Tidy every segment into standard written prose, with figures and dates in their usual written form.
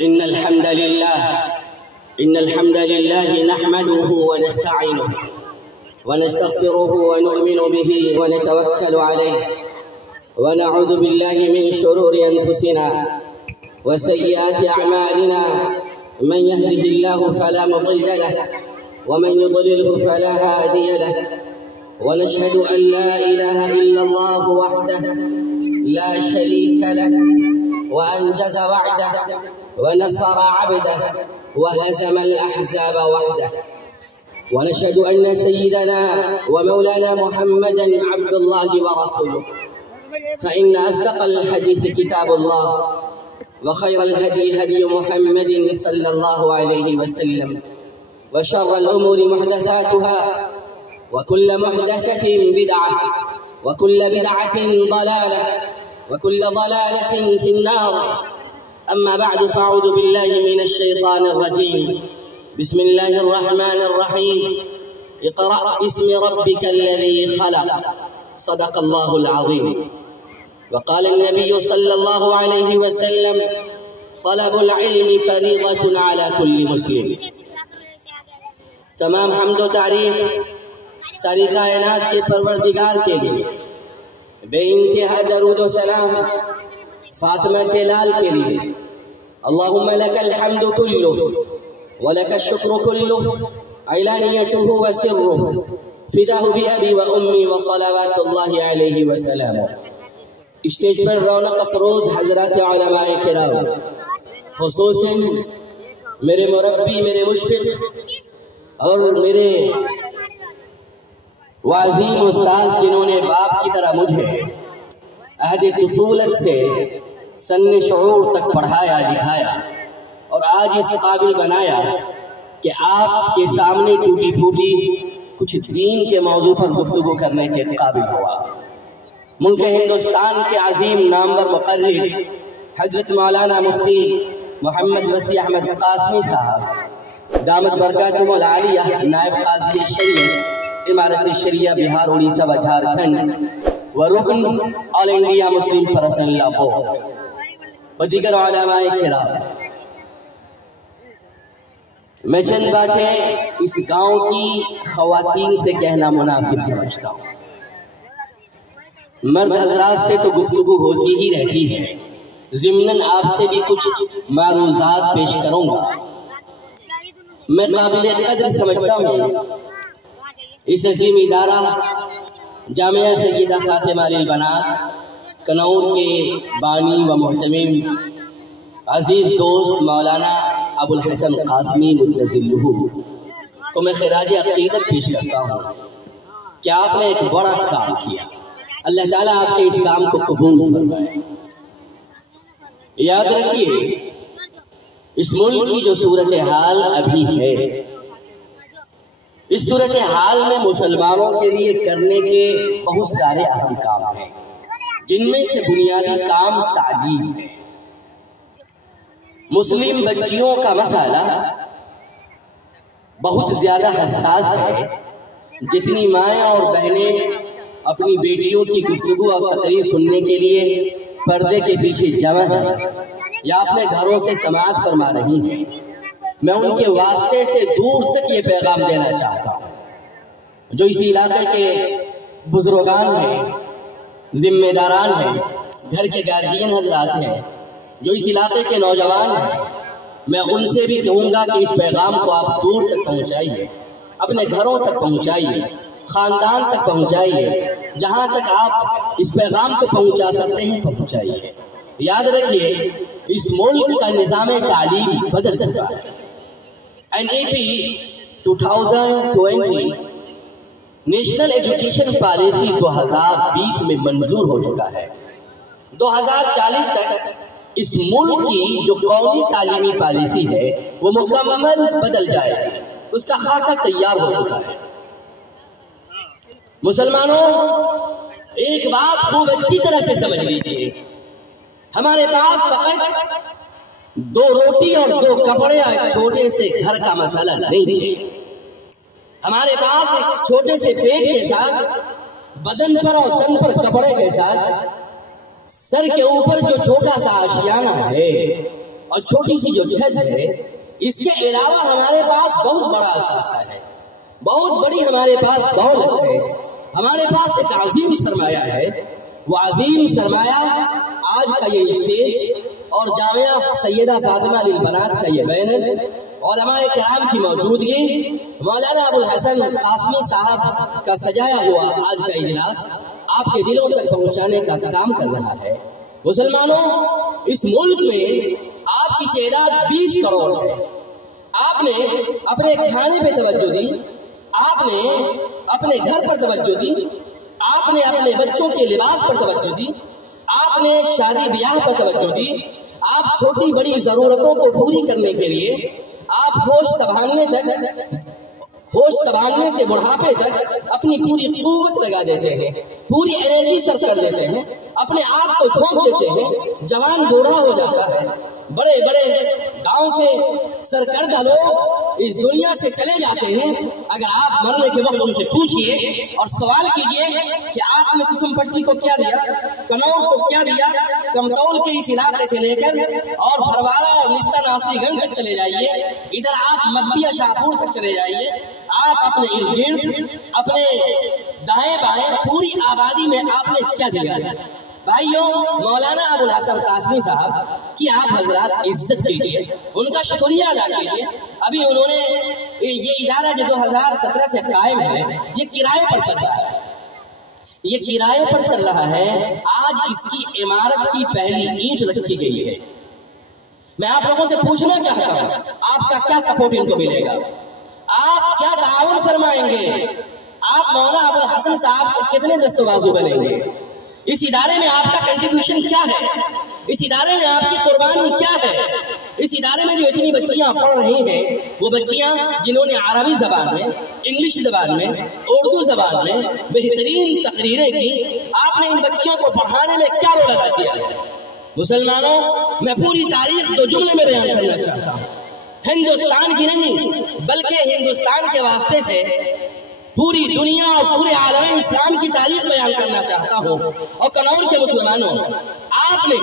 إن الحمد لله نحمده ونستعينه ونستغفره ونؤمن به ونتوكل عليه ونعوذ بالله من شرور أنفسنا وسيئات أعمالنا. من يهده الله فلا مضل له ومن يضلله فلا هادي له. ونشهد أن لا إله إلا الله وحده لا شريك له وأنجز وعده ونصر عبده وهزم الأحزاب وحده. ونشهد أن سيدنا ومولانا محمدا عبد الله ورسوله. فإن أصدق الحديث كتاب الله وخير الهدي هدي محمد صلى الله عليه وسلم وشر الأمور محدثاتها وكل محدثة بدعة وكل بدعة ضلالة وكل ضلالة في النار. أما بعد فأعوذ بالله من الشيطان الرجيم. بسم الله الرحمن الرحيم. اقرأ باسم ربك الذي خلق. صدق الله العظيم. وقال النبي صلى الله عليه وسلم طلب العلم فريضة على كل مسلم. تمام حمد و تعریف ساری کائنات کے پروردگار کے لیے، بے انتہا درود و سلام فاطمہ کے لال کے لیے. اللہم لک الحمد کلہ ولک الشکر کلہ علانیتہ وسرہ فداہ بأبی و امی وصلوات اللہ علیہ وسلم. اسٹیج پر رونق افروز حضرات علماء کرام، خصوصاً میرے مربی، میرے مشفق اور میرے وعظیم استاذ جنہوں نے باپ کی طرح مجھے عہد طفولت سے سن شعور تک پڑھایا لکھایا اور آج اس قابل بنایا کہ آپ کے سامنے ٹوٹی پھوٹی کچھ دین کے موضوع پر گفتگو کرنے کے قابل ہوا. ملک ہندوستان کے عظیم نامور مقرر حضرت مولانا مفتی محمد وسیع احمد قاسمی صاحب دامت برکاتہم العالیہ، نائب قاضی شریعت امارت شریعہ بہار، اڑیسہ و جھارکھنڈ و رکن آل انڈیا مسلم پرسنل لا بورڈ و دیگر علماء کرام، میں چند باتیں اس گاؤں کی خواتین سے کہنا مناسب سمجھتا ہوں. مرد حضرات سے تو گفتگو ہوتی ہی رہتی ہے، ضمناً آپ سے بھی کچھ معروضات پیش کروں گا. میں قابل قدر سمجھتا ہوں اس عظیم ادارہ جامعہ سیدہ فاطمہ للبنات کنور کے بانی و محتمم عزیز دوست مولانا ابو الحسن قاسمی مدظلہ کو میں خراج عقیدت پیش کرتا ہوں کہ آپ نے ایک بڑا کام کیا. اللہ تعالیٰ آپ کے اس کام کو قبول فرمائے. یاد رکھیے اس ملک کی جو صورتحال ابھی ہے، اس صورتحال میں مسلمانوں کے لیے کرنے کے بہت سارے اہم کام ہیں، جن میں سے بنیادی کام تعلیم ہے. مسلم بچیوں کا مسئلہ بہت زیادہ حساس ہے. جتنی مائیں اور بہنیں اپنی بیٹیوں کی گفتگو اور تقریر سننے کے لیے پردے کے پیچھے جمع ہیں یا اپنے گھروں سے سماعت فرما رہی ہیں، میں ان کے واسطے سے دور تک یہ پیغام دینا چاہتا ہوں. جو اس علاقے کے بزرگان ہیں، ذمہ داران ہیں، گھر کے گارجین حضرات ہیں، جو اس علاقے کے نوجوان ہیں، میں ان سے بھی کہوں گا کہ اس پیغام کو آپ دور تک پہنچائیے، اپنے گھروں تک پہنچائیے، خاندان تک پہنچائیے، جہاں تک آپ اس پیغام کو پہنچا سکتے ہیں پہنچائیے. یاد رکھیے اس ملک کا نظام تعلیم بدل چکا ہے. NEP 2020 نیشنل ایجوکیشن پالیسی 2020 میں منظور ہو چکا ہے. 2040 تک اس ملک کی جو قومی تعلیمی پالیسی ہے وہ مکمل بدل جائے گی. اس کا خاکہ تیار ہو چکا ہے. مسلمانوں ایک بات خوب اچھی طرح سے سمجھ لیجیے، ہمارے پاس فقط 2 روٹی اور 2 کپڑے اور ایک چھوٹے سے گھر کا مسئلہ نہیں ہے. ہمارے پاس ایک چھوٹے سے پیٹ کے ساتھ، بدن پر اور تن پر کپڑے کے ساتھ، سر کے اوپر جو چھوٹا سا آشیانہ ہے اور چھوٹی سی جو چھت ہے، اس کے علاوہ ہمارے پاس بہت بڑا اثاثہ ہے، بہت بڑی ہمارے پاس دولت ہے، ہمارے پاس ایک عظیم سرمایہ ہے۔ وہ عظیم سرمایہ آج کا یہ اسٹیج اور جامعہ سیدہ فاطمہ للبنات کا یہ بینر، علماء کرام کی موجودگی، مولانا ابو الحسن قاسمی صاحب کا سجایا ہوا آج کا اجلاس آپ کے دلوں تک پہنچانے کا کام کر رہا ہے۔ مسلمانوں، اس ملک میں آپ کی تعداد 20 کروڑ ہے۔ آپ نے اپنے کھانے پہ توجہ دی، آپ نے اپنے گھر پر توجہ دی، آپ نے اپنے بچوں کے لباس پر توجہ دی، آپ نے شادی بیاہ پر توجہ دی، آپ چھوٹی بڑی ضرورتوں کو پوری کرنے کے لیے آپ ہوش سنبھالنے سے بڑھاپے تک اپنی پوری قوت لگا دیتے ہیں، پوری انرجی صرف کر دیتے ہیں، اپنے آپ کو جھونک دیتے ہیں۔ جوان بوڑھا ہو جاتا ہے، بڑے بڑے گاؤں کے سرکردہ لوگ اس دنیا سے چلے جاتے ہیں۔ اگر آپ مرنے کے وقت ان سے پوچھئے اور سوال کیجئے کہ آپ نے قسم پٹی کو کیا دیا، کنور کو کیا دیا، کمتول کے اس علاقے سے لے کر اور بھروارہ اور نشتہ ناصری گنج تک چلے جائیے، ادھر آپ مبیہ شاہپور تک چلے جائیے، آپ اپنے ارد گرد اپنے دائیں بائیں پوری آبادی میں آپ نے کیا دیا؟ بھائیوں، مولانا ابو الحسن قاسمی صاحب کی آپ حضرات عزت کیجیے، ان کا شکریہ ادا کیجیے۔ ابھی انہوں نے یہ ادارہ جو 2017 سے قائم ہے، یہ کرائے پر چل رہا ہے، یہ کرائے پر چل رہا ہے۔ آج اس کی عمارت کی پہلی اینٹ رکھی گئی ہے۔ میں آپ لوگوں سے پوچھنا چاہتا ہوں، آپ کا کیا سپورٹ ان کو ملے گا؟ آپ کیا تعاون فرمائیں گے؟ آپ مولانا ابو الحسن صاحب کے کتنے دست و بازو بنیں گے؟ اس ادارے میں آپ کا کنٹریبیوشن کیا ہے؟ اس ادارے میں آپ کی قربانی کیا ہے؟ اس ادارے میں جو اتنی بچیاں پڑھ رہی ہیں، وہ بچیاں جنہوں نے عربی زبان میں، انگلش زبان میں، اردو زبان میں بہترین تقریریں کی، آپ نے ان بچیوں کو پڑھانے میں کیا رول ادا کیا ہے؟ مسلمانوں، میں پوری تاریخ 2 جملے میں بیان کرنا چاہتا ہوں، ہندوستان کی نہیں بلکہ ہندوستان کے واسطے سے پوری دنیا اور پورے عالم اسلام کی تاریخ بیان کرنا چاہتا ہوں۔ اور کنور کے مسلمانوں، آپ نے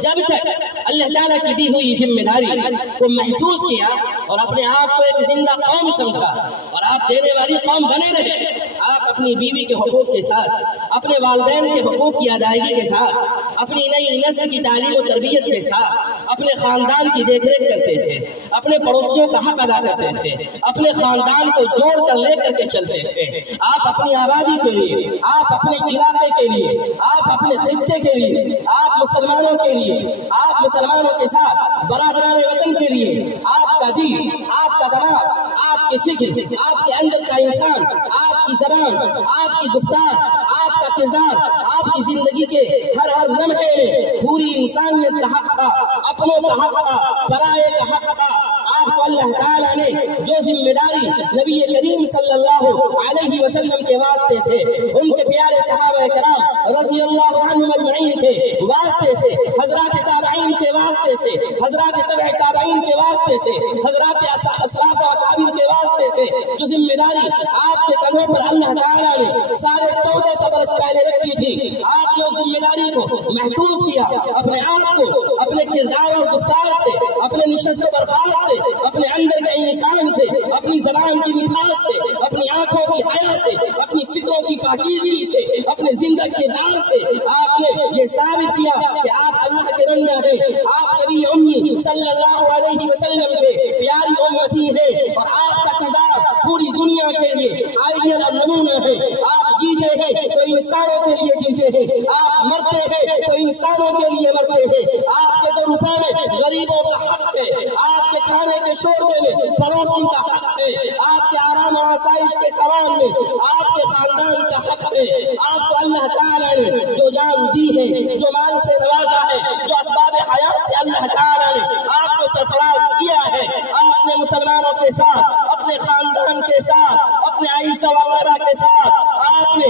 جب تک اللہ تعالیٰ کی دی ہوئی ذمہ داری کو محسوس کیا اور اپنے آپ کو ایک زندہ قوم سمجھا اور آپ دینے والی قوم بنے رہے، آپ اپنی بیوی کے حقوق کے ساتھ، اپنے والدین کے حقوق کی ادائیگی کے ساتھ، اپنی نئی نسل کی تعلیم و تربیت کے ساتھ اپنے خاندان کی دیکھ ریکھ کرتے تھے، اپنے پڑوسیوں کا حق ادا کرتے تھے، اپنے خاندان کو جوڑ کر لے کر کے چلتے تھے۔ آپ اپنی آبادی کے لیے، آپ اپنے علاقے کے لیے، آپ اپنے خطے کے لیے، آپ مسلمانوں کے لیے، آپ مسلمانوں کے ساتھ برادران وطن کے لیے، آپ کا دین، آپ کا دماغ، آپ کی فکر، آپ کے اندر کا انسان، آپ کی زبان، آپ کی گفتار، آپ کا کردار، آپ کی زندگی کے ہر لمحے میں پوری انسانیت کا حق تھا، اپنوں کا حق تھا، پرائے کا حق تھا۔ آپ کو اللہ تعالیٰ نے جو ذمہ داری نبی کریم صلی اللہ علیہ وسلم کے واسطے سے، ان کے پیارے صحابہ کرام رضی اللہ عنہم اجمعین کے واسطے سے، حضرات تابعین کے واسطے سے، حضرات تبع تابعین کے واسطے سے، حضرات اسلاف و اکابر کے واسطے سے جو ذمہ داری آپ کے کندھوں پر اللہ تعالیٰ نے 1450 برس پہلے رکھی تھی، آپ نے اس ذمہ داری کو محسوس کیا، اپنے آپ کو اپنے کردار اور گفتار سے، اپنے نشست و برخاست سے، اپنے اندر کے انسان سے، اپنی زبان کی مٹھاس سے، اپنی آنکھوں کی حیا سے، اپنی فکروں کی پاکیزگی سے، اپنے زندہ کردار سے آپ نے یہ ثابت کیا کہ آپ اللہ کے بندہ ہیں، آپ نبی امی صلی اللہ علیہ وسلم کے پیاری امتی ہیں، اور آپ کا کردار پوری دنیا کے لیے آئیڈیل اور نمونہ ہے۔ آپ جیتے ہیں تو انسانوں کے لیے جیتے ہیں، آپ مرتے ہیں تو انسانوں کے لیے مرتے ہیں۔ آپ کے 2 روپے میں غریبوں کا حق ہے، آپ کے کھانے کے شوربے میں پڑوسن کا حق ہے، آپ کے آرام و آسائش کے سامان میں آپ کے خاندان کا حق ہے۔ آپ کو اللہ تعالیٰ نے جو جان دی ہے، جو مال سے نوازا ہے، جو اسباب حیات سے اللہ تعالیٰ نے آپ کو سرفراز کیا ہے، آپ نے مسلمانوں کے ساتھ، اپنے خاندان کے ساتھ، اپنے عیسیٰ وغیرہ کے ساتھ آپ نے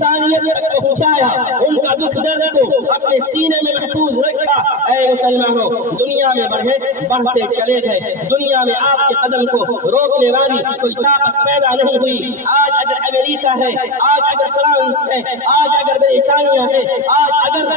इंसानियत तक पहुंचाया, उनका दुख दर्द को अपने सीने में महफूज रखा। ऐ मुसलमानों, दुनिया में बढ़ते चले गए, दुनिया में आपके कदम को रोकने वाली कोई ताकत पैदा नहीं हुई। आज अगर अमेरिका है, आज अगर फ्रांस है, आज अगर ब्रिटानिया है, आज अगर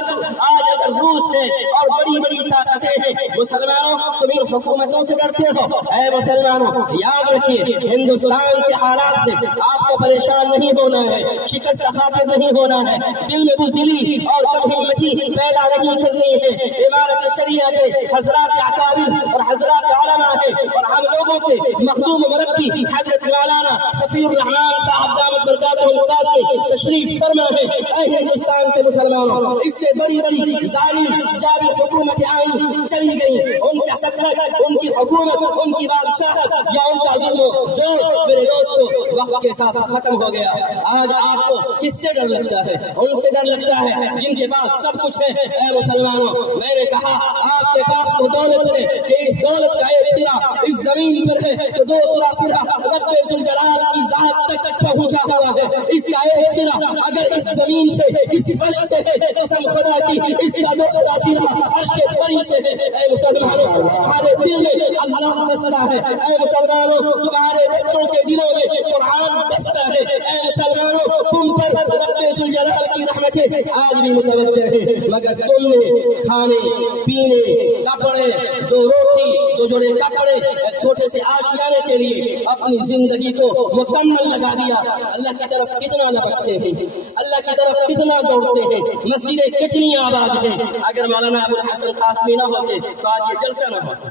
रूस है और बड़ी बड़ी ताकतें हैं, मुसलमानों तुम इन हुकूमतों से डरते हो। ऐ मुसलमानों, याद रखिए, हिंदुस्तान के हालात से आपको परेशान नहीं होना है, शिकस्त खातिर नहीं होना है, दिल में बुज़दिली और कमहिम्मती पैदा नहीं करनी है। इमारत शरिया के हजरात अकाबिर और हजरात उलमा है और हम लोगों के मखदूम मुरब्बी हजरत मौलाना सफीउर रहमान साहब दामत बरकातुहुल से तशरीफ फरमा है। ऐ हिंदुस्तान के मुसलमानों, इससे बड़ी बड़ी जालिम जाबिर हुकूमतें आई चली गई, उनका सत्तर, उनकी हुकूमत, उनकी बादशाहत या उनका जुल्म जो मेरे दोस्तों वक्त के साथ खत्म हो गया। आज आपको किससे डर लगता है? उनसे डर लगता है जिनके पास सब कुछ है। ऐ मुसलमानों, मैंने कहा आपके पास तो दौलत है कि इस दौलत का एक सिरा इस जमीन पर है तो दूसरा सिरा रब्बे जुल जलाल की जात तक पहुंचा हुआ है। इसका एक सिरा अगर इस जमीन से, इस फर्श से है, कसम खुदा की इसका दूसरा सिरा अर्श बरी से है। ऐ मुसलमानों, हमारे दिल में अल्लाह बसता है। ऐ मुसलमानों, तुम्हारे बच्चों के दिलों में कुरान बसता है। ऐ मुसलमानों, तुम पर रब्बे जुल जलाल की रहमतें आज भी मुतवज्जह है, मगर तुमने खाने पीने, कपड़े, दो रोटी, दो जोड़े कपड़े, एक छोटे से आशियाने के लिए अपनी जिंदगी को मुकम्मल लगा दिया। अल्लाह की तरफ कितना लपकते हैं, अल्लाह की तरफ कितना दौड़ते हैं, मस्जिदें कितनी आबाद हैं। अगर मौलाना अबुल हसन कासमी ना होते तो आज ये जलसा ना होता।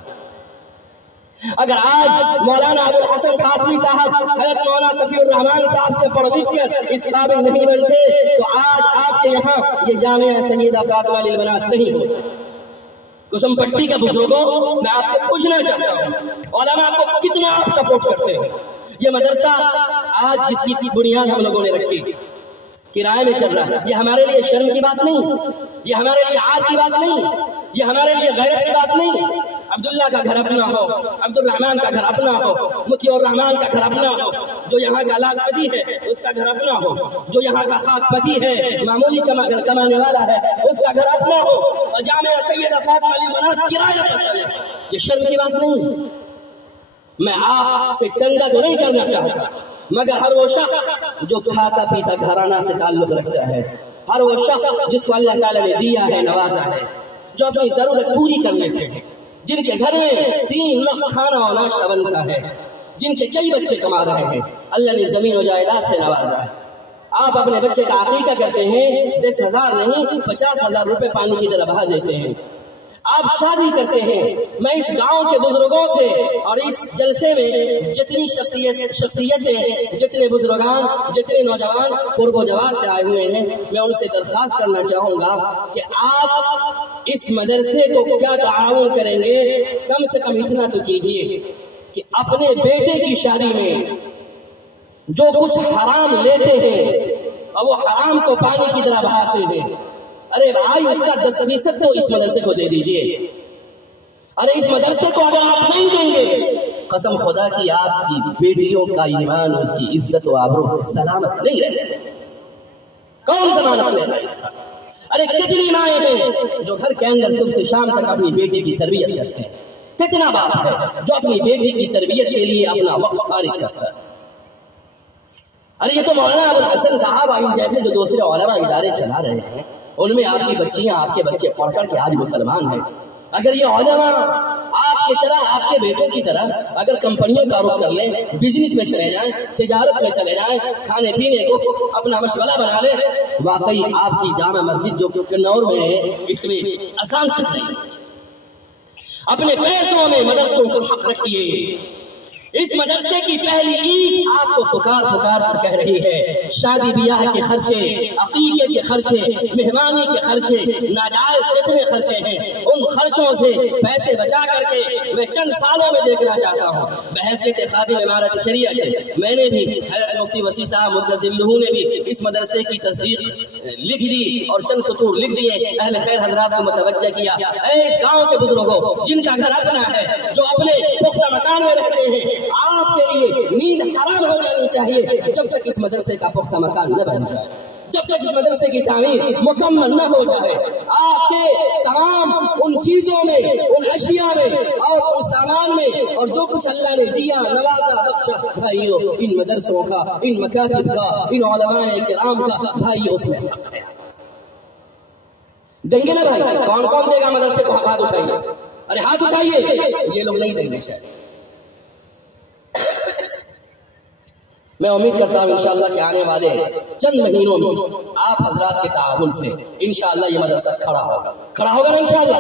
अगर आज मौलाना अबुल हसन कासमी साहब हज़रत मौलाना सफीउर रहमान साहब से पढ़ लिख कर इस काबिल नहीं बनते तो आज आपके यहाँ ये जामिया सय्यदा फातिमा लिल बनात नहीं होता। कुसुम पट्टी के बुजुर्गों, मैं आपसे पूछना चाहता हूँ, उलमा को कितना आप सपोर्ट करते हैं? ये मदरसा आज जिसकी बुनियाद हम लोगों ने रखी किराए में चल रहा है, ये हमारे लिए शर्म की बात नहीं, ये हमारे लिए आर की बात नहीं, ये हमारे लिए गैरत की बात नहीं। अब्दुल्ला का घर अपना हो, अब्दुल रहमान का घर अपना हो, मुतियुर रहमान का घर अपना हो, जो यहाँ का लाखपति है उसका घर अपना हो, जो यहाँ का खाकपति है मामूली कमाने वाला है उसका घर अपना हो, और जामिया सय्यदा फातिमा लिल बनात किराया पर चले, ये शर्म की बात नहीं। मैं आपसे चंदा तो नहीं करना चाहता, मगर हर वो शख्स जो खाता पीता घराना से ताल्लुक रखता है, हर वो शख्स जिसको अल्लाह ताला ने दिया है, नवाजा है, जो अपनी जरूरत पूरी कर लेते हैं, जिनके घर में 3 वक्त खाना और नाश्ता बनता है, जिनके कई बच्चे कमा रहे हैं, अल्लाह ने जमीन और जायदाद से नवाजा है। आप अपने बच्चे का अकीका करते हैं, 10,000 नहीं 50,000 रुपए पानी की तरह बहा देते हैं। आप शादी करते हैं। मैं इस गांव के बुजुर्गों से और इस जलसे में जितनी शख्सियतें, जितने बुजुर्गान, जितने नौजवान पूर्व जवाब से आए हुए हैं, मैं उनसे दरख्वास्त करना चाहूंगा कि आप इस मदरसे को क्या ताआवुन करेंगे, कम से कम इतना तो कीजिए कि अपने बेटे की शादी में जो कुछ हराम लेते हैं और वो हराम को पानी की तरह बहाते हैं, अरे भाई उसका 10% तो इस मदरसे को दे दीजिए। अरे इस मदरसे को अगर आप नहीं देंगे, कसम खुदा की आपकी बेटियों का ईमान, उसकी इज्जत और आबरू सलामत नहीं रह सकती। कौन जमानत लेगा इसका? अरे कितनी माएँ हैं जो घर के अंदर सुबह से शाम तक अपनी बेटी की तरबियत करते हैं, कितना बाप है जो अपनी बेटी की तरबियत के लिए अपना वक्त फारिग करता है। अरे ये तो मौलाना अबुल हसन साहब जैसे जो दूसरे उलमा इदारे चला रहे हैं, उनमें आपकी बच्चियां, आपके बच्चे पढ़ कर के आज मुसलमान हैं। अगर ये उलमा आपकी तरह, आपके बेटों की तरह अगर कंपनियों का रुख कर लें, बिजनेस में चले जाएं, तिजारत में चले जाएं, खाने पीने को अपना मशगला बना ले, वाकई आपकी जामा मस्जिद जो कन्नौर में है इसमें आसान तक नहीं। अपने पैसों में मदरसों को हक रखिए। इस मदरसे की पहली ईद आपको पुकार कर कह रही है, शादी ब्याह के खर्चे, अकीके के खर्चे, मेहमानी के खर्चे, नाजायज जितने खर्चे हैं, उन खर्चों से पैसे बचा करके मैं चंद सालों में देखना चाहता हूँ। बहैसियत खादिम इमारत शरीयत के मैंने भी, हज़रत मुफ्ती वसी साहब मुद्दज़िल्लहू ने भी इस मदरसे की तस्दीक लिख दी और चंद सतूर लिख दिए, अहले खैर हजरात को मुतवज्जह किया। इस गाँव के बुजुर्गों जिनका घर अपना है, जो अपने पुख्ता मकान में रहते हैं, आपके लिए नींद हराम हो जानी चाहिए जब तक इस मदरसे का पुख्ता मकान न बन जाए। جب تک اس مدرسے کی تعمیر مکمل نہ ہو جائے، آپ کے تمام ان چیزوں میں، ان اشیاء میں اور ان سامان میں اور جو کچھ اللہ نے دیا، نوازا، بخشا، بھائیو ان مدرسوں کا، ان مکاتب کا، ان علماء کرام کا بھائیو اس میں حق ہے۔ دیں گے نا بھائی؟ کون کون دے گا مدرسے کو؟ ہاتھ اٹھائیے، ارے ہاتھ اٹھائیے۔ یہ لوگ نہیں دیں گے شاید۔ میں امید کرتا ہوں انشاءاللہ کہ آنے والے چند مہینوں میں آپ حضرات کے تعاون سے انشاءاللہ یہ مدرسہ کھڑا ہوگا نا انشاءاللہ؟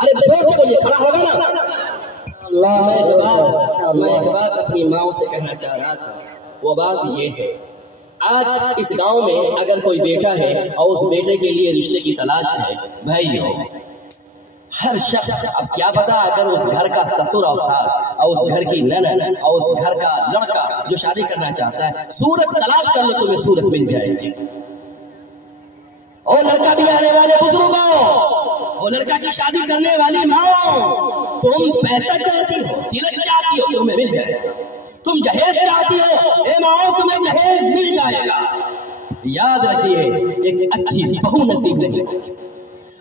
ارے زور سے بولیے، کھڑا ہوگا نا؟ میں ایک بات اپنی ماں سے کہنا چاہ رہا تھا، وہ بات یہ ہے، آج اس گاؤں میں اگر کوئی بیٹا ہے اور اس بیٹے کے لیے رشتے کی تلاش ہے، بھائیو ہر شخص، اب کیا پتا اگر اس گھر کا سسر اور ساس اور اس گھر کی نند اور اس گھر کا لڑکا جو شادی کرنا چاہتا ہے، صورت تلاش کر لو، تمہیں صورت مل جائے گی۔ اور لڑکا بھی آنے والے بزرگوں، اور لڑکا کی شادی کرنے والی ماں، تم پیسہ چاہتی ہو، تلک چاہتی ہو، تمہیں مل جائے گا۔ تم جہیز چاہتی ہو، اے ماں تمہیں جہیز مل جائے گا۔ یاد رکھیے ایک اچھی بہو نصیب نہیں،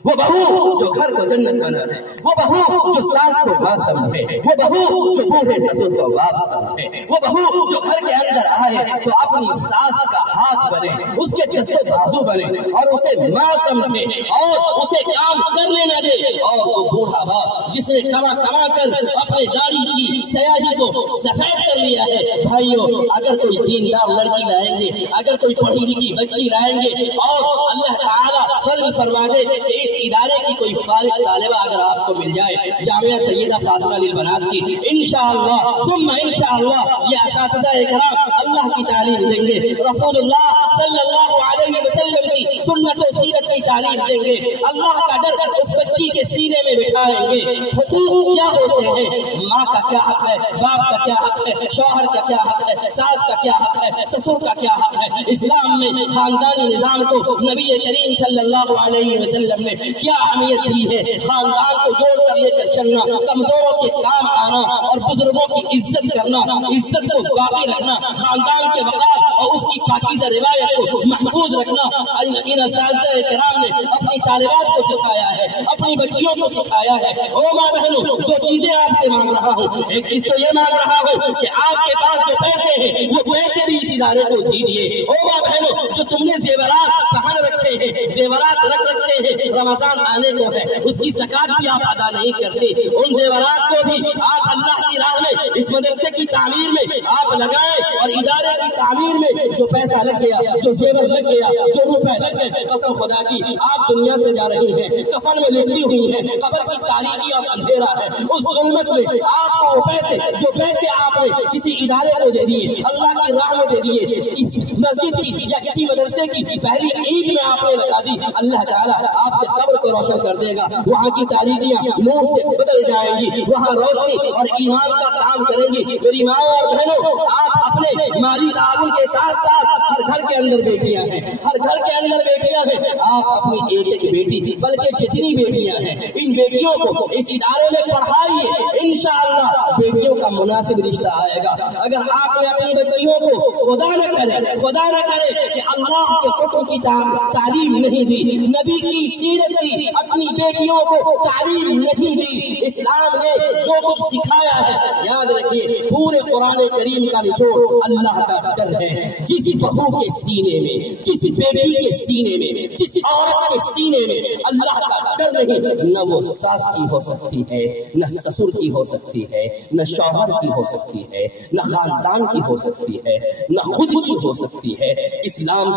وہ بہو جو گھر کو جنت بنا دے، وہ بہو جو ساس کو ماں سمجھے، وہ بہو جو بوڑھے سسر کو باپ سمجھے، وہ بہو جو گھر کے اندر آئے تو اپنی ساس کا ہاتھ بنے، اس کے دستے بازو بنے اور اسے ماں سمجھے اور اسے کام کرنے نہ دے۔ اور وہ بوڑھا باپ جس نے کما کر اپنے داڑھی کی سیاہی کو سفید کر لیا ہے، بھائیو اگر کوئی دیندار لڑکی لائیں گے، اگر کوئی پڑھی لکھی بچی لائیں گے اور اللہ تعالیٰ فضل فرما دے کہ اس ادارے کی کوئی فارغ طالبہ اگر آپ کو مل جائے، جامعہ سیدہ فاطمہ للبنات کی، انشاءاللہ ثم انشاءاللہ یہ اساتذہ اکرام اللہ کی تعلیم دیں گے، رسول اللہ صلی اللہ علیہ وسلم کی سنت و سیرت کی تعلیم دیں گے، اللہ کا ڈر اس بچی کے سینے میں بٹھائیں گے۔ حقوق کیا ہوتے ہیں؟ ماں کا کیا حق ہے، باپ کا کیا حق ہے، شوہر کا کیا حق ہے، ساس کا کیا حق ہے، سسر کا کیا حق ہے۔ اسلام میں خاندانی نظام کو نبی کریم صلی اللہ علیہ وسلم نے کیا اہمیت دی ہے، خاندان کو جوڑ کر لے کر چلنا، کمزوروں کے کام آنا اور بزرگوں کی عزت کرنا، عزت کو باقی رکھنا، خاندان کے وقار اور اس کی پاکیزہ روایت کو محفوظ رکھنا، ان اساتذہ کرام نے اپنی طالبات کو سکھایا ہے، اپنی بچیوں کو سکھایا ہے۔ او ماں بہنوں، دو چیزیں آپ سے مانگ رہا ہوں، ایک چیز تو یہ مانگ رہا ہوں کہ آپ کے پاس جو پیسے ہیں وہ پیسے بھی اس ادارے کو دیجیے۔ او ماں بہنوں، جو تم نے زیورات پہن رکھے ہیں، زیورات رکھ رکھے ہیں، رمضان آنے کو ہے، اس کی زکات بھی آپ ادا نہیں کرتے، ان زیورات کو بھی آپ اللہ کی راہ میں اس مدرسے کی تعمیر میں آپ لگائیں، اور ادارے کی تعمیر میں جو پیسہ لگ گیا، جو زیور لگ گیا، جو روپے لگ گئے، قسم خدا کی آپ دنیا سے جا رہی ہیں، کفن میں لپٹی ہوئی ہیں، قبر کی تاریکی اور اندھیرا ہے، اس ظلمت میں آپ کو پیسے جو پیسے آپ نے کسی ادارے کو دے دیے، اللہ کی راہ میں دے دیے، اس مسجد کی یا کسی مدرسے کی پہلی عید میں آپ نے لگا دی، اللہ تعالیٰ آپ کے قبر کو روشن کر دے گا، وہاں کی تاریکیاں نور سے بدل جائیں گی، وہاں روشنی اور ایمان کا کام کریں گی۔ میری ماں اور بہنوں، آپ اپنے مالی تعاون کے ساتھ ساتھ ہر گھر کے اندر بیٹیاں ہیں، ہر گھر کے اندر بیٹیاں ہیں، آپ اپنی ایک ایک بیٹی بلکہ جتنی بیٹیاں ہیں ان بیٹیوں کو اس ادارے میں پڑھائیے، انشاءاللہ بیٹیوں کا مناسب رشتہ آئے گا۔ اگر آپ نے اپنی بچیوں کو خدا نہ کرے کہ اللہ کے حکم کی تعلیم نہیں دی، نبی کی سیرت کی اپنی بیٹیوں کو تعلیم نہیں دی، اسلام نے جو کچھ سکھایا ہے، یاد رکھیے پورے قرآن کریم کا نچوڑ اللہ کا ڈر ہے۔ جس بہو کے سینے میں، جس بیٹی کے سینے میں، جس عورت کے سینے میں اللہ کا ڈر نہیں، نہ وہ ساس کی ہو سکتی ہے، نہ سسر کی ہو سکتی ہے، نہ شوہر کی ہو سکتی ہے، نہ خاندان کی ہو سکتی ہے، نہ خود کی ہو سکتی ہے۔ اسلام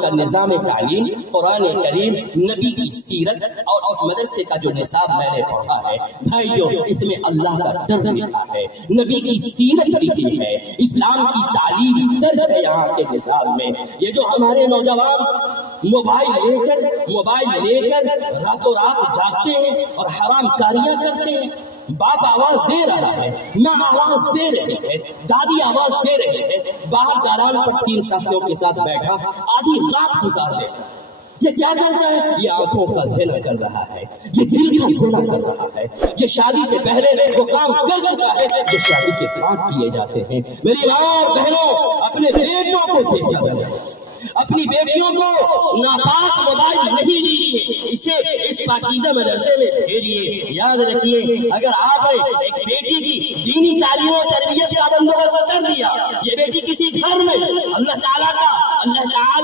کا نظام تعلیم، قرآن کریم، نبی کی سیرت اور اس مدرسے کا جو نصاب میں نے پڑھا ہے، بھائیو اس میں اللہ کا ڈر لکھا ہے، نبی کی سیرت لکھی ہے، اسلام کی تعلیم درج ہے یہاں کے نصاب میں۔ یہ جو ہمارے نوجوان موبائل لے کر راتوں رات جاگتے ہیں اور حرام کاریاں کرتے ہیں، باپ آواز دے رہا ہے، ماں آواز دے رہی ہے، دادی آواز دے رہی ہے، باہر داران پر 3 ساتھیوں کے ساتھ بیٹھا آدھی رات گزار دیتا ہے۔ یہ کیا کرتا ہے؟ یہ آنکھوں کا زنا کر رہا ہے، یہ دل کا زنا کر رہا ہے، یہ شادی سے پہلے وہ کام کر چکا ہے جو شادی کے بعد کیے جاتے ہیں۔ میری ماں اور بہنوں، اپنے بیٹوں کو دیکھا کریں، अपनी बेटियों को नापाक मोबाइल नहीं दीजिए, इसे इस पाकीज़ा मदरसे में भेजिए। याद रखिए, अगर आपने एक बेटी की दीनी तालीम और तरबियत का बंदोबस्त कर दिया, ये बेटी किसी घर में अल्लाह ताला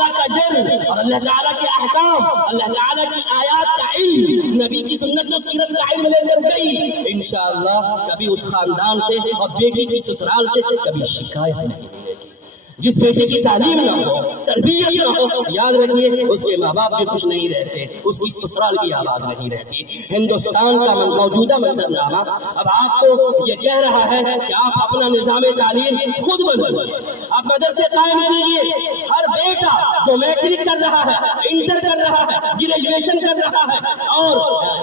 का डर और अल्लाह ताला के अहकाम, अल्लाह ताला की आयत का इल्म, नबी की सुन्नत और सीरत का इल्म लेकर गई, इंशाअल्लाह कभी उस खानदान से और बेटी की ससुराल से कभी शिकायत नहीं मिलेगी। जिस बेटे की तालीम ना हो, तरबियत ना हो, याद रखिए उसके माँ बाप भी खुश नहीं रहते, उसकी ससुराल भी आबाद नहीं रहती। हिंदुस्तान का मौजूदा मंजरनामा अब आपको ये कह रहा है कि आप अपना निजाम तालीम खुद बनाइए, आप मदरसे कायम कीजिए। हर बेटा जो मैट्रिक कर रहा है, इंटर कर रहा है, ग्रेजुएशन कर रहा है और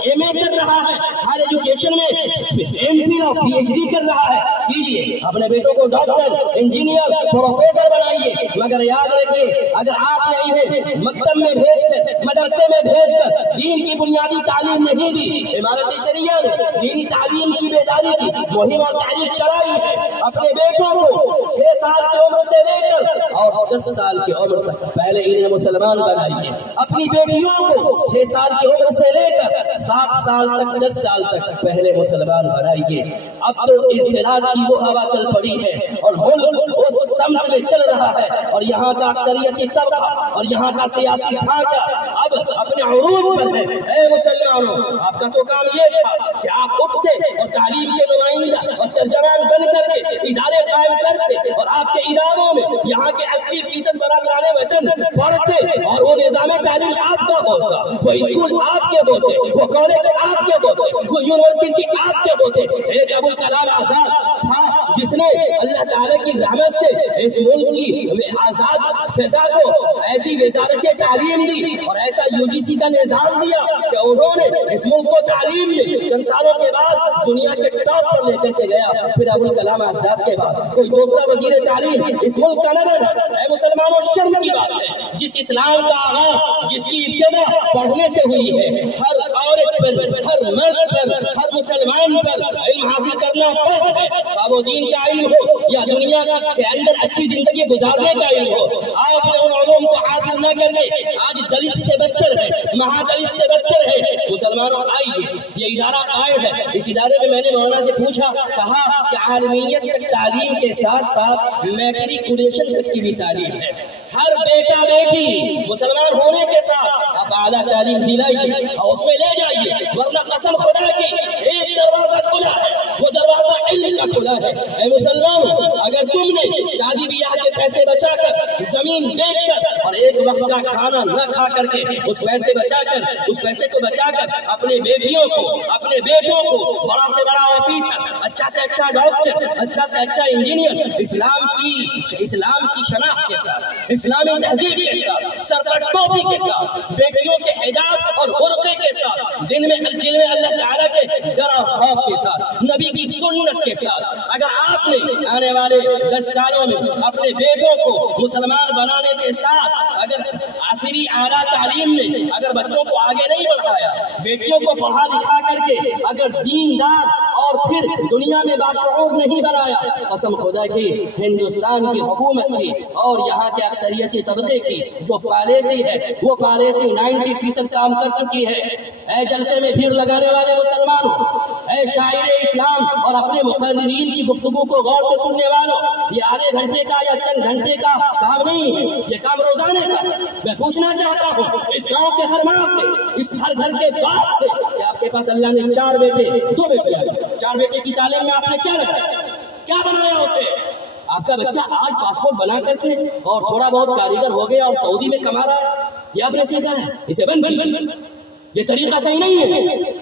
एमए कर रहा है, हर एजुकेशन में एमफिल और पीएचडी कर रहा है, कीजिए। अपने बेटों को डॉक्टर, इंजीनियर, प्रोफेसर बनाइए। मगर याद रखिए, अगर आप इन्हें मकतब में भेजकर, मदरसे में भेजकर दीन की बुनियादी तालीम नहीं दी, इमारत शरिया ने दीनी तालीम की बेदारी की मुहिम और तारीख चलाई है। अपने बेटों को 6 साल की उम्र से लेकर और 10 साल की उम्र तक पहले इन्हें मुसलमान बनाइए। अपनी बेटियों को 6 साल की उम्र से लेकर 7 साल तक, 10 साल तक पहले मुसलमान बनाइए। अब तो इख्तिलाफ की वो हवा चल पड़ी है और मुल्क उस समत में चल रहा है और यहाँ का अक्सरियती तबका और यहाँ का सियासी ढांचा अब अपने उरूज पर है। ऐ मुसलमानों, आपका तो काम ये था कि आप उठते और तालीम के नुमाइंदा और तर्जमान बन करके इदारे कायम करते और आपके इदारों में यहाँ के 80% बराबराने वतन पढ़ते और वो निजाम तालीम आपका होता, वो स्कूल आपके होते, वो कॉलेज आपके होते, वो यूनिवर्सिटी आपके होते। एक अबुल कलाम आजाद था जिसने अल्लाह ताला की रहमत से इस मुल्क की आजाद फिजा को ऐसी वजारत तालीम दी और ऐसा यूजीसी का निजाम दिया कि उन्होंने इस मुल्क को तालीम में चंद सालों के बाद दुनिया के टॉप पर लेकर के गया। फिर अबुल कलाम आजाद के बाद कोई दूसरा वजीर तालीम इस मुल्क का न है। मुसलमानों, शर्म की बात है, जिस इस्लाम का आगाज, जिसकी इब्तिदा पढ़ने से हुई है, हर औरत पर, हर मर्द पर, हर मुसलमान पर इल्म हासिल करना फर्ज है। वो दीन का इल्म हो या दुनिया के अंदर अच्छी जिंदगी गुजारने का इल्म हो। आपने उन उलूम को हासिल न करके आज दलित से बदतर है, महादलित से बदतर है। मुसलमानों, आइए, ये इदारा कायम है। इस इदारे में मैंने मौलाना से पूछा, कहा कि आलमियत तक तालीम के साथ साथ मैट्रिकुलेशन तक की भी तालीम है। हर बेटा बेटी मुसलमान होने के साथ आप आला तालीम दिलाइए और उसमें ले जाइए, वरना कसम खुदा की एक दरवाजा खुला है, वो दरवाजा इल्म का खुला है। ऐ मुसलमानों, अगर तुमने शादी ब्याह के पैसे बचाकर, जमीन बेचकर और एक वक्त का खाना न खा करके उस पैसे बचाकर, उस पैसे को बचाकर अपने बेटियों को, अपने बेटों को बड़ा से बड़ा ऑफिसर, अच्छा से अच्छा डॉक्टर, अच्छा से अच्छा इंजीनियर, इस्लाम की शनाख्त के साथ, इस्लामी तहजीब के साथ, सर पर टोपी के साथ, बेटियों के हिजाब और बुर्के के साथ, दिल में अल्लाह ताला के डर और खौफ के साथ, नबी की सुन्नत के साथ, अगर आपने आने वाले 10 सालों में अपने बेटों को मुसलमान बनाने के साथ अगर आसिरी आला तालीम में अगर बच्चों को आगे नहीं बढ़ाया, बेटियों को पढ़ा लिखा करके अगर दीनदार और फिर दुनिया में बाशऊर नहीं बनाया, कसम खुदा की हिंदुस्तान की हुकूमत की और यहाँ के अक्सरियती तबके की जो पॉलिसी है, वो पॉलिसी 90% काम कर चुकी है। ऐ जलसे में भीड़ लगाने वाले मुसलमानों, ऐ शायरे इस्लाम और अपने मुकर्रिरीन की गुफ्तगू को गौर से सुनने वालों, ये आधे घंटे का या चंद घंटे का काम नहीं है, ये काम रोजाने का। मैं पूछना चाहता हूँ इस गांव के हर माँ से, इस हर घर के बाप से कि आपके पास अल्लाह ने 4 बेटे, 2 बेटे, 4 बेटे की तालीम में आपने क्या लगाया, क्या बनाया उसे? आपका बच्चा आज पासपोर्ट बना करके और थोड़ा बहुत कारीगर हो गया और सऊदी में कमा रहा है, ये आपने सीखा है? इसे बंद कीजिए, ये तरीका सही नहीं है।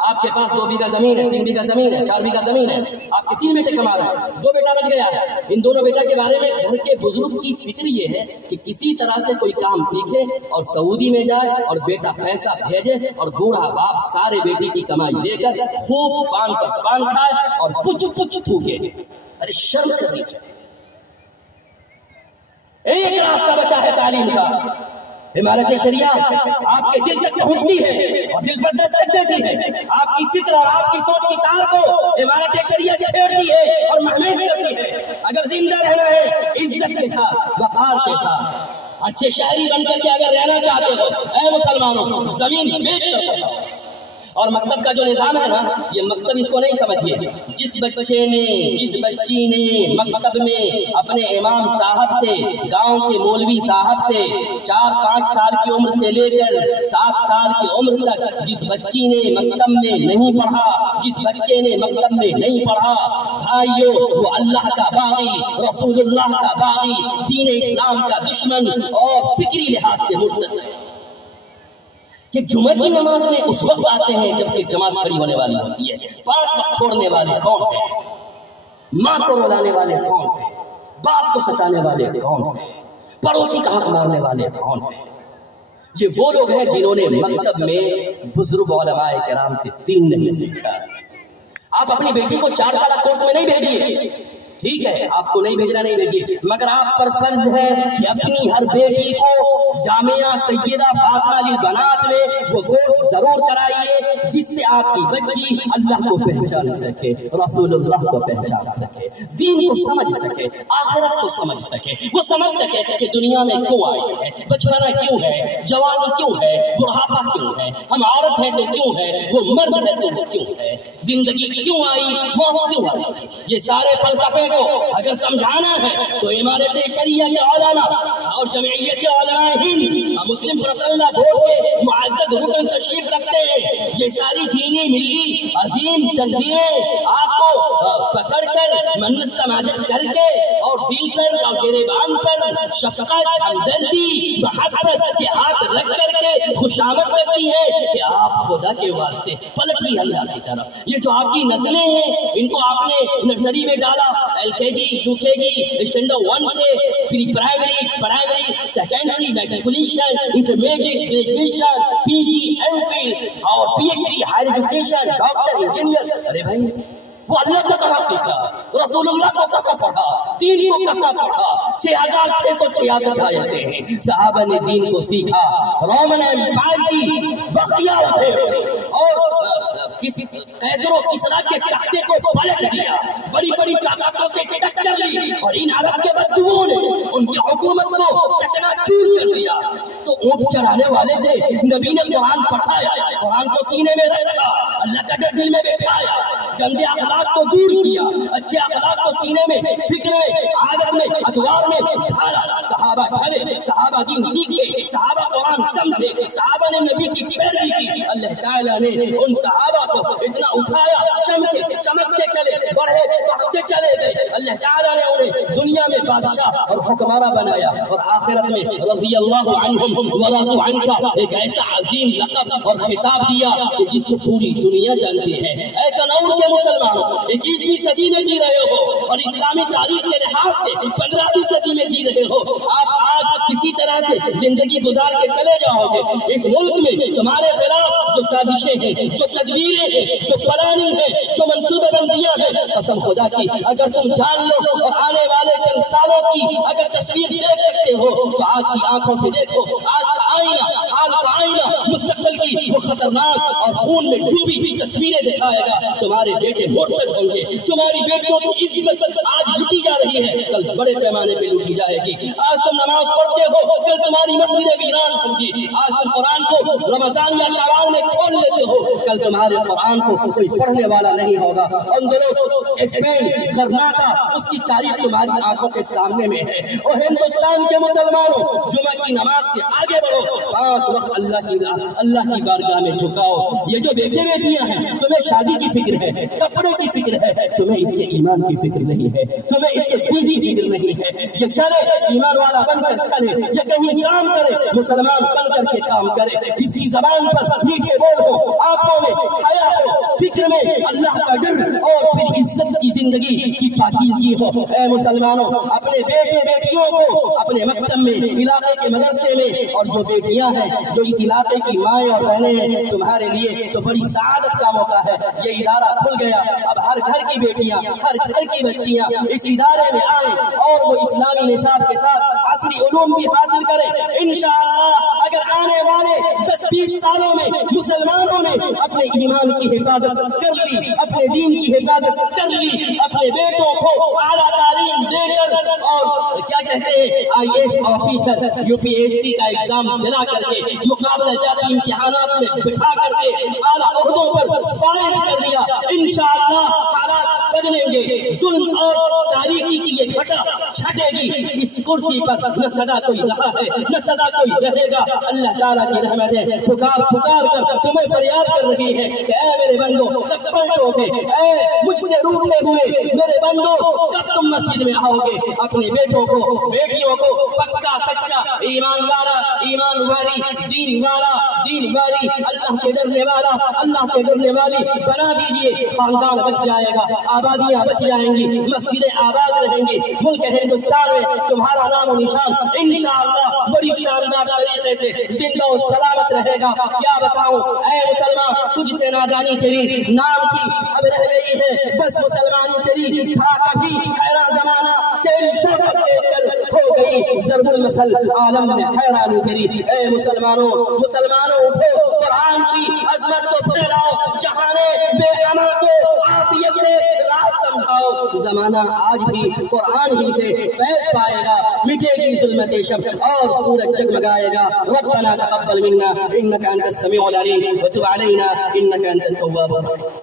आपके पास 2 बीघा जमीन है, 3 बीघा जमीन है, 4 बीघा जमीन है, आपके 3 बेटे कमा रहे हैं, 2 बेटा बच गया है। इन दोनों बेटा के बारे में घर के बुजुर्ग की फिक्र ये है कि किसी तरह से कोई काम सीखे और सऊदी में जाए और बेटा पैसा भेजे और बूढ़ा बाप सारे बेटी की कमाई लेकर खूब पान खाए और पुछ थूके। अरे शर्म करनी चाहिए। एक रास्ता बचा है तालीम का, इमारत शरिया आपके दिल तक पहुंचती है और दिल पर दस्तक देती है। आपकी फिक्र और आपकी सोच की तार को इमारत शरिया छेड़ती है और महसूस करती है। अगर जिंदा रहना है इज्जत के साथ, वकार के साथ, अच्छे शहरी बनकर के अगर रहना चाहते हो, ऐ मुसलमानों, जमीन बेच कर पढ़ाओ। और मकतब का जो निजाम है ना, ये मकतब इसको नहीं समझिए। जिस बच्ची ने मकतब में अपने इमाम साहब से, गांव के मौलवी साहब से 4-5 साल की उम्र से लेकर 7 साल की उम्र तक जिस बच्ची ने मकतब में नहीं पढ़ा, जिस बच्चे ने मकतब में नहीं पढ़ा, भाइयों, वो अल्लाह का बागी, रसूलुल्लाह का बागी, दीन इस्लाम का दुश्मन और फिक्री लिहाज से मुर्तद है। ये जुम्मे की नमाज में उस वक्त आते हैं जबकि जमात खड़ी होने वाली होती है। 5 वक्त छोड़ने वाले कौन है? माँ को रुलाने वाले कौन है? बाप को सताने वाले कौन है? पड़ोसी का हक मारने वाले कौन है? ये वो लोग हैं जिन्होंने मकतब में बुजुर्ग उलमाए किराम से दीन नहीं सीखा। आप अपनी बेटी को 4 साल कोर्स में नहीं भेजिए, ठीक है, आपको नहीं भेजना, नहीं भेजिए, मगर आप पर फर्ज है कि अपनी हर बेटी को जामिया सैयदा फातिमा अली बनात में वो कोर्स जरूर कराइए जिससे आपकी बच्ची अल्लाह को पहचान सके, रसूलुल्लाह को पहचान सके, दीन को समझ सके, आखिरत को समझ सके। वो समझ सके कि दुनिया में क्यों आई है, बचपना क्यों है, जवानी क्यों है, बुढ़ापा क्यों है, हम औरत हैं तो क्यों है, वो मर्द है तो क्यों है, जिंदगी क्यों आई, मौत क्यों आई। ये सारे फलसफे को अगर समझाना है तो इमारत शरिया के उलमा और जमीयत उलमाए हिंद मुस्लिम प्रसल्ला बोर्ड के मुअज़्ज़ज़ रुकन तशरीफ रखते हैं। ये सारी दीनी मिली अजीम तंजीमें आपको पकड़कर मन्नत समाजत करके और दिल पर और गिरेबान पर शफकत, हमदर्दी, मोहब्बत के हाथ रख करके खुशामद करती है कि आप खुदा के वास्ते पलटिए अल्लाह की तरफ। ये जो आपकी नस्लें हैं इनको आपने नर्सरी में डाला, LKG, UKG, स्टैंडर्ड 1 से pre primary, secondary, matriculation, intermediate, graduation, PG, MPhil और PhD, higher education, doctor, engineer. अरे भाई, वो अल्लाह को कहाँ सीखा, रसूलुल्लाह को कहाँ पढ़ा, दीन को कहाँ पढ़ा। 6666 आयतें हैं, सहाबा ने दीन को सीखा। रोमन एम्पायर की बकिया उठे और कैसरो किसरा के तख्ते को पलट दिया, बड़ी बड़ी ताकतों से टक्कर ली और इन अरब के बदबुओं ने उनकी हुकूमत को चकनाचूर कर दिया। तो ऊंट चढ़ाने वाले थे, नबी ने कुरान पढ़ाया, कुरान को सीने में रखा, अल्लाह का डर दिल में बिठाया, गंदे अखलाक को दूर किया, अच्छे अखलाक को सीने में, फिक्र में, आदत में, अखबार में ढाला। सहाबा ढले, सहाबा दीन सीखे, सहाबा कुरान समझे, सहाबा ने नबी की पैरवी की। अल्लाह ताला ने उन सहाबा को इतना उठाया, चमकते चले, बढ़ते चले गए। अल्लाह ताला ने उन्हें दुनिया में बादशाह और हुक्मरान बनाया और आखिरत में रज़ियल्लाहु अन्हुम व रज़ू अन्हु एक ऐसा अजीम लक़ब और खिताब दिया कि जिसको पूरी दुनिया जानती है। ऐ कनौर के मुसलमानों, 21वीं सदी में जी रहे हो और इस्लामी तारीख के लिहाज से 15वीं सदी में जी रहे हो। आप आज किसी तरह से जिंदगी गुजार के चले जाओगे। इस मुल्क में तुम्हारे खिलाफ जो साजिशें हैं, जो तदबीरें हैं, जो प्लानिंग है, जो मंसूबेबंदियां हैं, कसम खुदा की अगर तुम जान लो और आने वाले चंद सालों की अगर तस्वीर देख सकते हो तो आज की आंखों से देखो। आज का आईना, हाल का आईना मुस्तकबिल की वो खतरनाक और खून में डूबी तस्वीरें दिखाएगा। तुम्हारे बेटे मुर्तद होंगे, तुम्हारी बेटियों की इज्जत आज लूटी जा रही है, कल बड़े पैमाने पे लूटी जाएगी। आज तुम नमाज पढ़ते हो, कल तुम्हारी मस्जिदें वीरान होंगी। आज तुम कुरान को रमजान या शवाल में खोल लेते हो, कल तुम्हारे कुरान को कोई पढ़ने वाला नहीं होगा। अंदलूस, स्पेन, कर्नाटक, उसकी तारीख तुम्हारी आंखों के सामने में है। और हिंदुस्तान के मुसलमानों, जुमा की नमाज से आगे बढ़ो, 5 वक्त अल्लाह की बारगाह में झुकाओ। ये जो बेटे बेटियां हैं, तुम्हें शादी की फिक्र है, कपड़े की फिक्र है, तुम्हें इसके ईमान की फिक्र नहीं है, तुम्हें इसके दीन की फिक्र नहीं है। ये चले ईमान वाला बनकर चले, ये कहीं काम करे, मुसलमान बनकर के काम करे। इसकी जबान पर मीठे बोल हो, आंखों में हया हो, फिक्र में अल्लाह का डर और फिर इज्जत की जिंदगी की पाकीज़गी हो। ऐ मुसलमानों, अपने बेटे बेटियों को अपने मकतब में, इलाके के मदरसे में, और जो बेटियां हैं जो इस इलाके की माएँ और बहनें हैं, तुम्हारे लिए तो बड़ी सआदत का मौका है। ये इदारा खुल गया, अब हर घर की बेटियां, हर घर की बच्चियां इस इदारे में आए और वो इस्लामी निसाब के साथ असली उलूम भी हासिल करें। इंशाअल्लाह اگر آنے والے 10-20 سالوں میں مسلمانوں نے اپنے ایمان کی حفاظت کر لی، اپنے دین کی حفاظت کر لی، اپنے بیٹوں کو اعلیٰ تعلیم دے کر اور کیا کہتے ہیں IAS آفیسر UPSC کا ایگزام دلا کر کے مقابلہ جاتی امتحانات میں بٹھا کر کے اعلیٰ عہدوں پر فائز کر دیا، انشاءاللہ حالات بدلیں گے، ظلم اور تاریکی کی یہ گھٹا چھٹے گی۔ اس کرسی پر نہ سدا کوئی رہا ہے نہ سدا کوئی رہے گا۔ اللہ تعالیٰ کی رحمت ہے، پکار پکار کر تمہیں فریاد کر رہی ہے کہ اے میرے بندو کب پلٹو گے، اے مجھ سے روٹے ہوئے میرے بندو کب تم مسجد میں آؤ گے؟ اپنے بیٹوں کو بیٹیوں کو پکا سچا ایمان والا ایمان والی دین والا دین والی اللہ سے ڈرنے والا اللہ سے ڈرنے والی بنا دیجئے، خاندان بچ جائے گا، آبادیاں بچ جائیں گی، مسجدیں آباد رہیں گی، ملک ہندوستان میں تمہارا نام و نشان انشاءاللہ بڑی شاندار طریقے سے زندہ و سلامت رہے گا۔ کیا بتاؤں اے مسلمان، تجھ سے نادانی تیری نام کی اب رہ گئی ہے، بس مسلمانی تیری تھا کبھی حیران زمانہ، تیری شوکت دیکھ کر ہو گئی ضرب المثل عالم میں حیرانی تیری۔ اے مسلمانوں اٹھو، قرآن کی عظمت کو پھیلاؤ، جہانے بے اما کو عافیت میں راہ سمجھاؤ۔ زمانہ آج بھی قرآن ہی سے فیض پائے گا، مٹے گی ظلمت شب اور سورج جگمگائے گا۔ ربنا تقبل منا انك انت السميع العليم وتب علينا انك انت التواب الرحيم۔